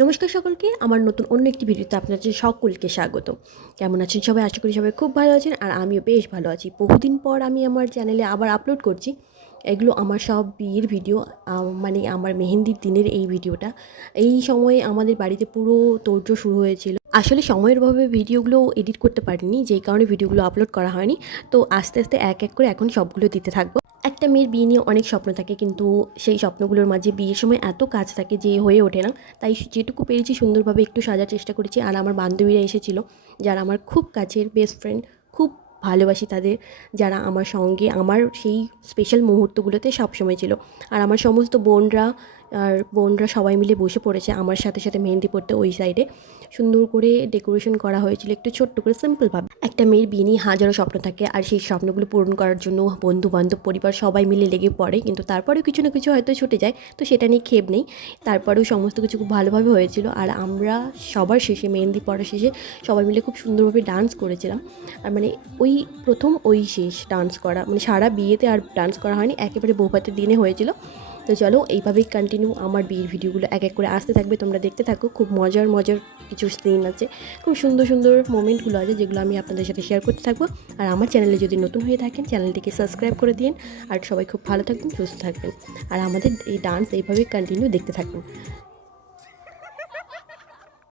নমস্কার সকলকে, আমার নতুন অন্য একটি ভিডিওতে আপনাদের সকলকে স্বাগত। কেমন আছেন সবাই? আশা করি সবাই খুব ভালো আছেন আর আমিও বেশ ভালো আছি। বহুদিন পর আমি আমার চ্যানেলে আবার আপলোড করছি। এগুলো আমার সব বিয়ের ভিডিও, মানে আমার মেহেন্দির দিনের এই ভিডিওটা। এই সময়ে আমাদের বাড়িতে পুরো তোড়জোড় শুরু হয়েছিল। আসলে সময়ের অভাবে ভিডিওগুলো এডিট করতে পারিনি, যেই কারণে ভিডিওগুলো আপলোড করা হয়নি। তো আস্তে আস্তে এক এক করে এখন সবগুলো দিতে থাকবো। একটা মেয়ের বিয়ে নিয়ে অনেক স্বপ্ন থাকে, কিন্তু সেই স্বপ্নগুলোর মাঝে বিয়ের সময় এত কাজ থাকে যে হয়ে ওঠে না। তাই যেটুকু পেরেছি সুন্দরভাবে একটু সাজার চেষ্টা করেছি। আর আমার বান্ধবীরা এসেছিলো, যারা আমার খুব কাছের বেস্ট ফ্রেন্ড, খুব ভালোবাসি তাদের, যারা আমার সঙ্গে আমার সেই স্পেশাল মুহূর্তগুলোতে সবসময় ছিল। আর আমার সমস্ত বোনরা সবাই মিলে বসে পড়েছে আমার সাথে সাথে মেহেন্দি পড়তে। ওই সাইডে সুন্দর করে ডেকোরেশন করা হয়েছিল, একটু ছোট্ট করে সিম্পলভাবে। একটা মেয়ের বিয়ে নিয়ে হাজারো স্বপ্ন থাকে, আর সেই স্বপ্নগুলো পূরণ করার জন্য বন্ধু বান্ধব পরিবার সবাই মিলে লেগে পড়ে, কিন্তু তারপরেও কিছু না কিছু হয়তো ছুটে যায়, তো সেটা নিয়ে ক্ষেপ নেই। তারপরেও সমস্ত কিছু খুব ভালোভাবে হয়েছিল। আর আমরা সবার শেষে, মেহেন্দি পড়ার শেষে সবাই মিলে খুব সুন্দরভাবে ডান্স করেছিলাম। আর মানে ওই প্রথম ওই শেষ ডান্স করা, মানে সারা বিয়েতে আর ডান্স করা হয়নি, একেবারে বৌভাতের দিনে হয়েছিল। তো চলো এইভাবেই কন্টিনিউ আমার বিয়ের ভিডিওগুলো এক এক করে আসতে থাকবে, তোমরা দেখতে থাকো। খুব মজার মজার কিছু সিন আছে, খুব সুন্দর সুন্দর মোমেন্টগুলো আছে, যেগুলো আমি আপনাদের সাথে শেয়ার করতে থাকবো। আর আমার চ্যানেলে যদি নতুন হয়ে থাকেন, চ্যানেলটিকে সাবস্ক্রাইব করে দিন। আর সবাই খুব ভালো থাকবেন, সুস্থ থাকবেন, আর আমাদের এই ডান্স এইভাবেই কন্টিনিউ দেখতে থাকবেন।